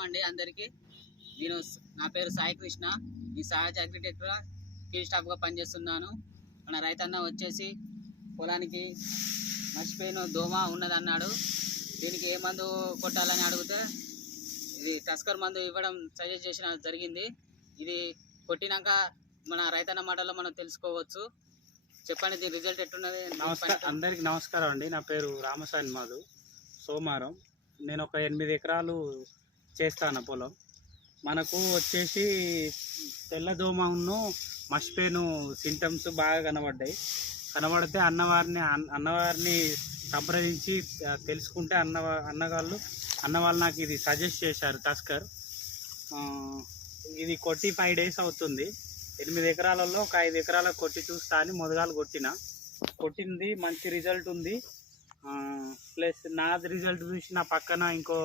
నమస్కారం అండి అందరికీ. నా పేరు సాయి కృష్ణ. ఈ సహజ అగ్రిటెక్టర్ ఫీల్డ్ స్టాఫ్గా పనిచేస్తున్నాను. మన రైతన్న వచ్చేసి పొలానికి మర్చిపోయిన దోమ ఉన్నదన్నాడు. దీనికి ఏ మందు కొట్టాలని అడిగితే ఇది టస్కర్ మందు ఇవ్వడం సజెస్ట్ చేసిన జరిగింది. ఇది కొట్టినాక మన రైతన్న మాటల్లో మనం తెలుసుకోవచ్చు. చెప్పండి, దీని రిజల్ట్ ఎట్టున్నది? అందరికి నమస్కారం అండి. నా పేరు రామసాని మాధు. సోమవారం నేను ఒక 8 ఎకరాలు చేస్తాను పొలం. మనకు వచ్చేసి తెల్లదోమను మర్చిపోయిన సింటమ్స్ బాగా కనబడితే అన్నవారిని సంప్రదించి తెలుసుకుంటే అన్నవాళ్ళు నాకు ఇది సజెస్ట్ చేశారు. టస్కర్ ఇది కొట్టి 5 days అవుతుంది. 8 ఎకరాలలో ఒక 5 ఎకరాలకు కొట్టి చూస్తా అని మొదగాలు కొట్టింది. మంచి రిజల్ట్ ఉంది. ప్లస్ నాది రిజల్ట్ చూసి నా పక్కన ఇంకో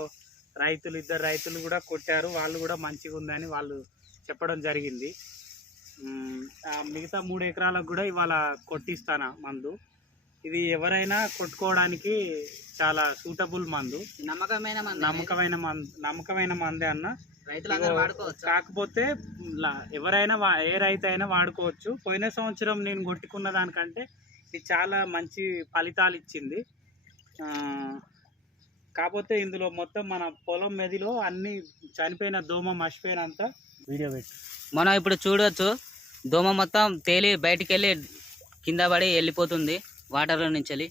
ఇద్దరు రైతులు కూడా కొట్టారు. వాళ్ళు కూడా మంచిగా ఉందని వాళ్ళు చెప్పడం జరిగింది. మిగతా 3 ఎకరాలకు కూడా ఇవాళ కొట్టిస్తాను మందు. ఇది ఎవరైనా కొట్టుకోవడానికి చాలా సూటబుల్ మందు, నమ్మకమైన మందే అన్న. కాకపోతే ఎవరైనా ఏ రైతు అయినా వాడుకోవచ్చు. పోయిన సంవత్సరం నేను కొట్టుకున్న దానికంటే ఇది చాలా మంచి ఫలితాలు ఇచ్చింది. కాకపోతే ఇందులో మొత్తం మన పొలం మెదిలో అన్ని చనిపోయిన దోమ మర్చిపోయినంత వీడియో పెట్టి మనం ఇప్పుడు చూడవచ్చు. దోమ మొత్తం తేలి బయటికి వెళ్ళి కింద పడి వెళ్ళిపోతుంది వాటర్లో నుంచి వెళ్ళి.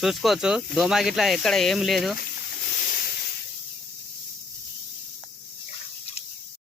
చూసుకోవచ్చు, దోమ గిట్లా ఎక్కడ ఏం లేదు.